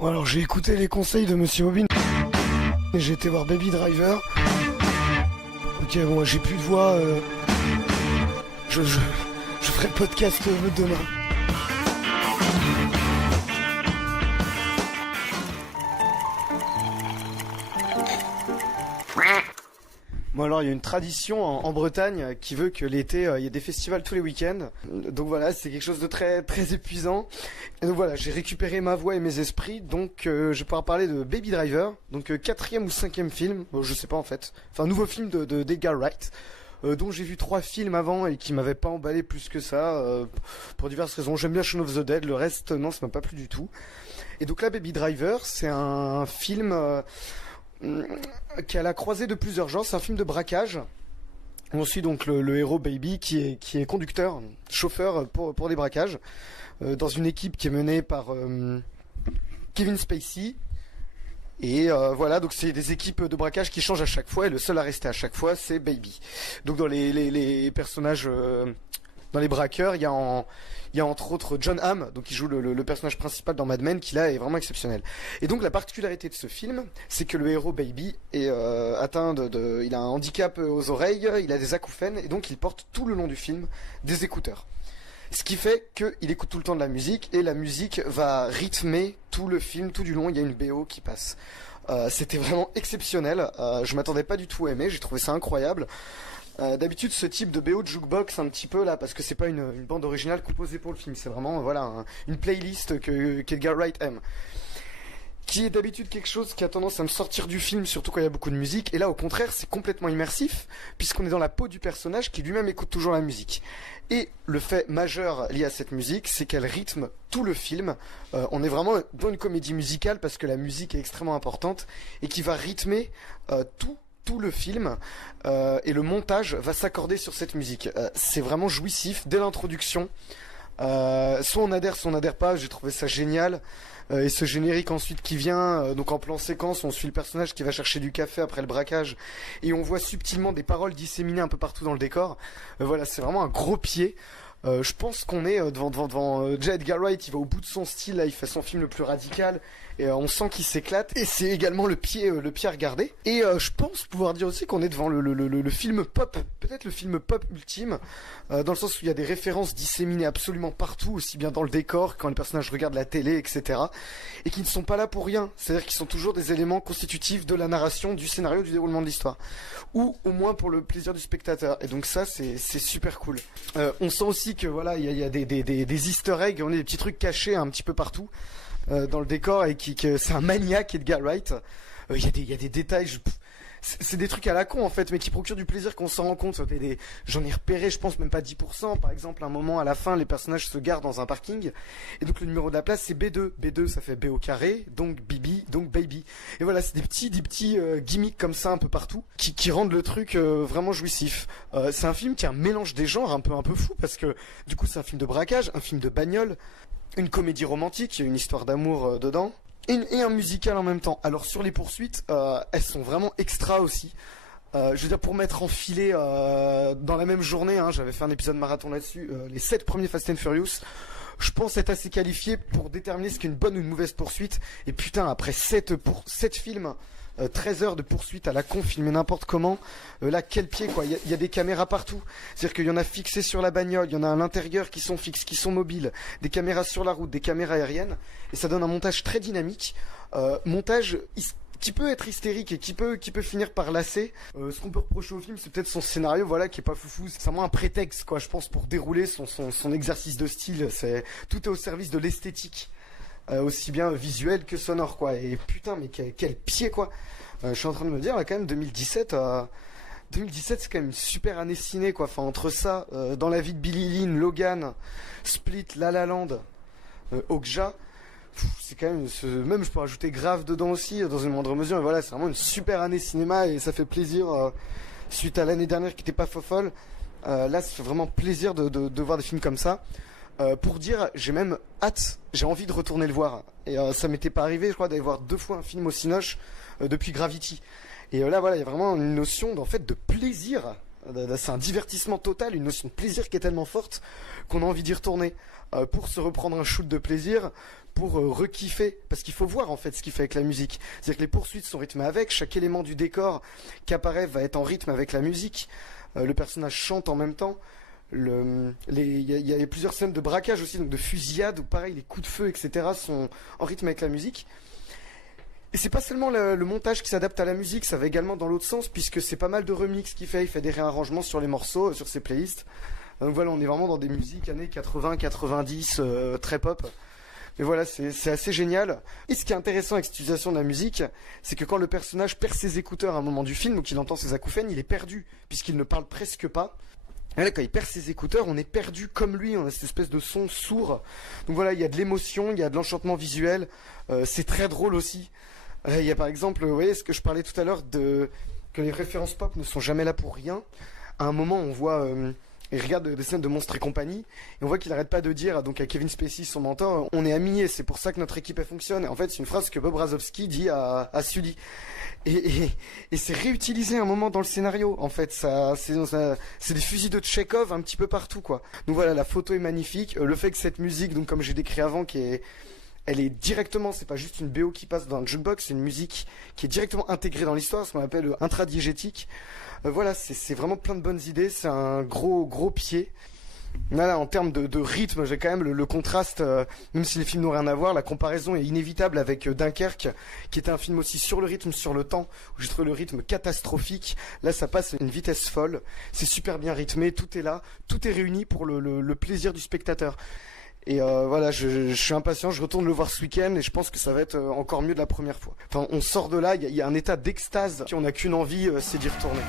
Bon alors j'ai écouté les conseils de Monsieur Bobine et j'ai été voir Baby Driver. Ok bon j'ai plus de voix, je ferai le podcast demain. Bon alors il y a une tradition en Bretagne qui veut que l'été il y ait des festivals tous les week-ends. Donc voilà, c'est quelque chose de très très épuisant. Et donc voilà, j'ai récupéré ma voix et mes esprits. Donc je vais pouvoir parler de Baby Driver, donc quatrième ou cinquième film, je sais pas en fait. Enfin nouveau film d'Edgar Wright. Dont j'ai vu 3 films avant et qui m'avaient pas emballé plus que ça pour diverses raisons. J'aime bien Shaun of the Dead, le reste non, ça m'a pas plu du tout. Et donc là Baby Driver, c'est un film qui est à la croisée de plusieurs genres. C'est un film de braquage. On suit donc le héros Baby qui est conducteur, chauffeur pour des braquages dans une équipe qui est menée par Kevin Spacey. Et voilà, donc c'est des équipes de braquage qui changent à chaque fois et le seul à rester à chaque fois c'est Baby. Donc dans les personnages, dans les braqueurs, il y a entre autres John Hamm, donc qui joue le personnage principal dans Mad Men, qui là est vraiment exceptionnel. Et donc la particularité de ce film, c'est que le héros Baby est atteint il a un handicap aux oreilles, il a des acouphènes et donc il porte tout le long du film des écouteurs. Ce qui fait qu'il écoute tout le temps de la musique et la musique va rythmer tout le film, tout du long, il y a une BO qui passe. C'était vraiment exceptionnel, je m'attendais pas du tout à aimer, j'ai trouvé ça incroyable. D'habitude ce type de BO de jukebox un petit peu là, parce que c'est pas une bande originale composée pour le film, c'est vraiment voilà une playlist qu'Edgar Wright aime. Qui est d'habitude quelque chose qui a tendance à me sortir du film, surtout quand il y a beaucoup de musique. Et là, au contraire, c'est complètement immersif, puisqu'on est dans la peau du personnage qui lui-même écoute toujours la musique. Et le fait majeur lié à cette musique, c'est qu'elle rythme tout le film. On est vraiment dans une comédie musicale, parce que la musique est extrêmement importante, et qui va rythmer tout le film, et le montage va s'accorder sur cette musique. C'est vraiment jouissif, dès l'introduction. Soit on adhère pas, j'ai trouvé ça génial. Et ce générique ensuite qui vient, donc en plan séquence, on suit le personnage qui va chercher du café après le braquage, et on voit subtilement des paroles disséminées un peu partout dans le décor. Voilà, c'est vraiment un gros pied. Je pense qu'on est devant déjà Edgar Wright, il va au bout de son style, là, il fait son film le plus radical, et on sent qu'il s'éclate, et c'est également le pied à regarder. Et je pense pouvoir dire aussi qu'on est devant le film pop, peut-être le film pop ultime, dans le sens où il y a des références disséminées absolument partout, aussi bien dans le décor, quand les personnages regardent la télé, etc. Et qui ne sont pas là pour rien, c'est-à-dire qu'ils sont toujours des éléments constitutifs de la narration, du scénario, du déroulement de l'histoire. Ou au moins pour le plaisir du spectateur, et donc ça c'est super cool. On sent aussi que voilà, il y a des easter eggs, on a des petits trucs cachés un petit peu partout dans le décor, et que c'est un maniaque Edgar Wright. Il y a des détails, c'est des trucs à la con en fait, mais qui procurent du plaisir qu'on s'en rend compte. J'en ai repéré, je pense même pas 10%. Par exemple, un moment à la fin, les personnages se garent dans un parking, et donc le numéro de la place c'est B2. B2 ça fait B au carré, donc Bibi, donc Baby. Et voilà, c'est des petits gimmicks comme ça un peu partout, qui rendent le truc vraiment jouissif. C'est un film qui a un mélange des genres un peu fou, parce que du coup c'est un film de braquage, un film de bagnole, une comédie romantique, il y a une histoire d'amour dedans. Et un musical en même temps. Alors sur les poursuites, elles sont vraiment extra aussi. Je veux dire, pour m'être enfilé dans la même journée, j'avais fait un épisode marathon là-dessus, les 7 premiers Fast and Furious, je pense être assez qualifié pour déterminer ce qu'est une bonne ou une mauvaise poursuite. Et putain, après 7 films, 13 heures de poursuite à la con, filmé n'importe comment, là quel pied quoi, il y a des caméras partout, c'est-à-dire qu'il y en a fixées sur la bagnole, il y en a à l'intérieur qui sont fixes, qui sont mobiles, des caméras sur la route, des caméras aériennes, et ça donne un montage très dynamique, montage qui peut être hystérique et qui peut finir par lasser. Ce qu'on peut reprocher au film, c'est peut-être son scénario, voilà, qui est pas foufou. C'est vraiment un prétexte, quoi, je pense, pour dérouler son exercice de style. Tout est au service de l'esthétique, aussi bien visuel que sonore, quoi. Et putain, mais quel pied, quoi. Je suis en train de me dire, là, quand même, 2017, c'est quand même une super année ciné, quoi. Enfin, entre ça, Dans la vie de Billie Lynn, Logan, Split, La La Land, Okja, c'est quand même, même je peux rajouter Grave dedans aussi, dans une moindre mesure. Et voilà, c'est vraiment une super année cinéma, et ça fait plaisir, suite à l'année dernière qui était pas folle. Là, ça fait vraiment plaisir de voir des films comme ça. Pour dire, j'ai même hâte, j'ai envie de retourner le voir. Et ça m'était pas arrivé, je crois, d'aller voir 2 fois un film au Cinoche depuis Gravity. Et là, voilà, il y a vraiment une notion en fait de plaisir. C'est un divertissement total, une notion de plaisir qui est tellement forte qu'on a envie d'y retourner pour se reprendre un shoot de plaisir, pour re-kiffer, parce qu'il faut voir en fait ce qu'il fait avec la musique. C'est-à-dire que les poursuites sont rythmées avec, chaque élément du décor qui apparaît va être en rythme avec la musique. Le personnage chante en même temps. Il y a plusieurs scènes de braquage aussi, donc de fusillade, où pareil, les coups de feu, etc. sont en rythme avec la musique. Et c'est pas seulement le montage qui s'adapte à la musique, ça va également dans l'autre sens, puisque c'est pas mal de remix qu'il fait. Il fait des réarrangements sur les morceaux, sur ses playlists. Donc voilà, on est vraiment dans des musiques années 80, 90, très pop. Mais voilà, c'est assez génial. Et ce qui est intéressant avec cette utilisation de la musique, c'est que quand le personnage perd ses écouteurs à un moment du film, ou qu'il entend ses acouphènes, il est perdu, puisqu'il ne parle presque pas. Et là, quand il perd ses écouteurs, on est perdu comme lui, on a cette espèce de son sourd. Donc voilà, il y a de l'émotion, il y a de l'enchantement visuel, c'est très drôle aussi. Il y a par exemple, vous voyez ce que je parlais tout à l'heure, que les références pop ne sont jamais là pour rien. À un moment, on voit... il regarde des scènes de Monstres et compagnie, et on voit qu'il arrête pas de dire donc à Kevin Spacey, son mentor, on est amis et c'est pour ça que notre équipe elle fonctionne. Et en fait, c'est une phrase que Bob Razowski dit à Sully. Et c'est réutilisé un moment dans le scénario. En fait, c'est des fusils de Tchekhov un petit peu partout, quoi. Donc voilà, la photo est magnifique. Le fait que cette musique, donc comme j'ai décrit avant, elle est directement, c'est pas juste une BO qui passe dans un jukebox, c'est une musique qui est directement intégrée dans l'histoire, ce qu'on appelle intradiégétique. Voilà, c'est vraiment plein de bonnes idées, c'est un gros pied. Là, en termes de rythme, j'ai quand même le contraste, même si les films n'ont rien à voir, la comparaison est inévitable avec Dunkerque, qui était un film aussi sur le rythme, sur le temps, où j'ai trouvé le rythme catastrophique. Là, ça passe à une vitesse folle, c'est super bien rythmé, tout est là, tout est réuni pour le plaisir du spectateur. Et voilà, je suis impatient, je retourne le voir ce week-end et je pense que ça va être encore mieux de la première fois. Enfin, on sort de là, il y a un état d'extase, on n'a qu'une envie, c'est d'y retourner.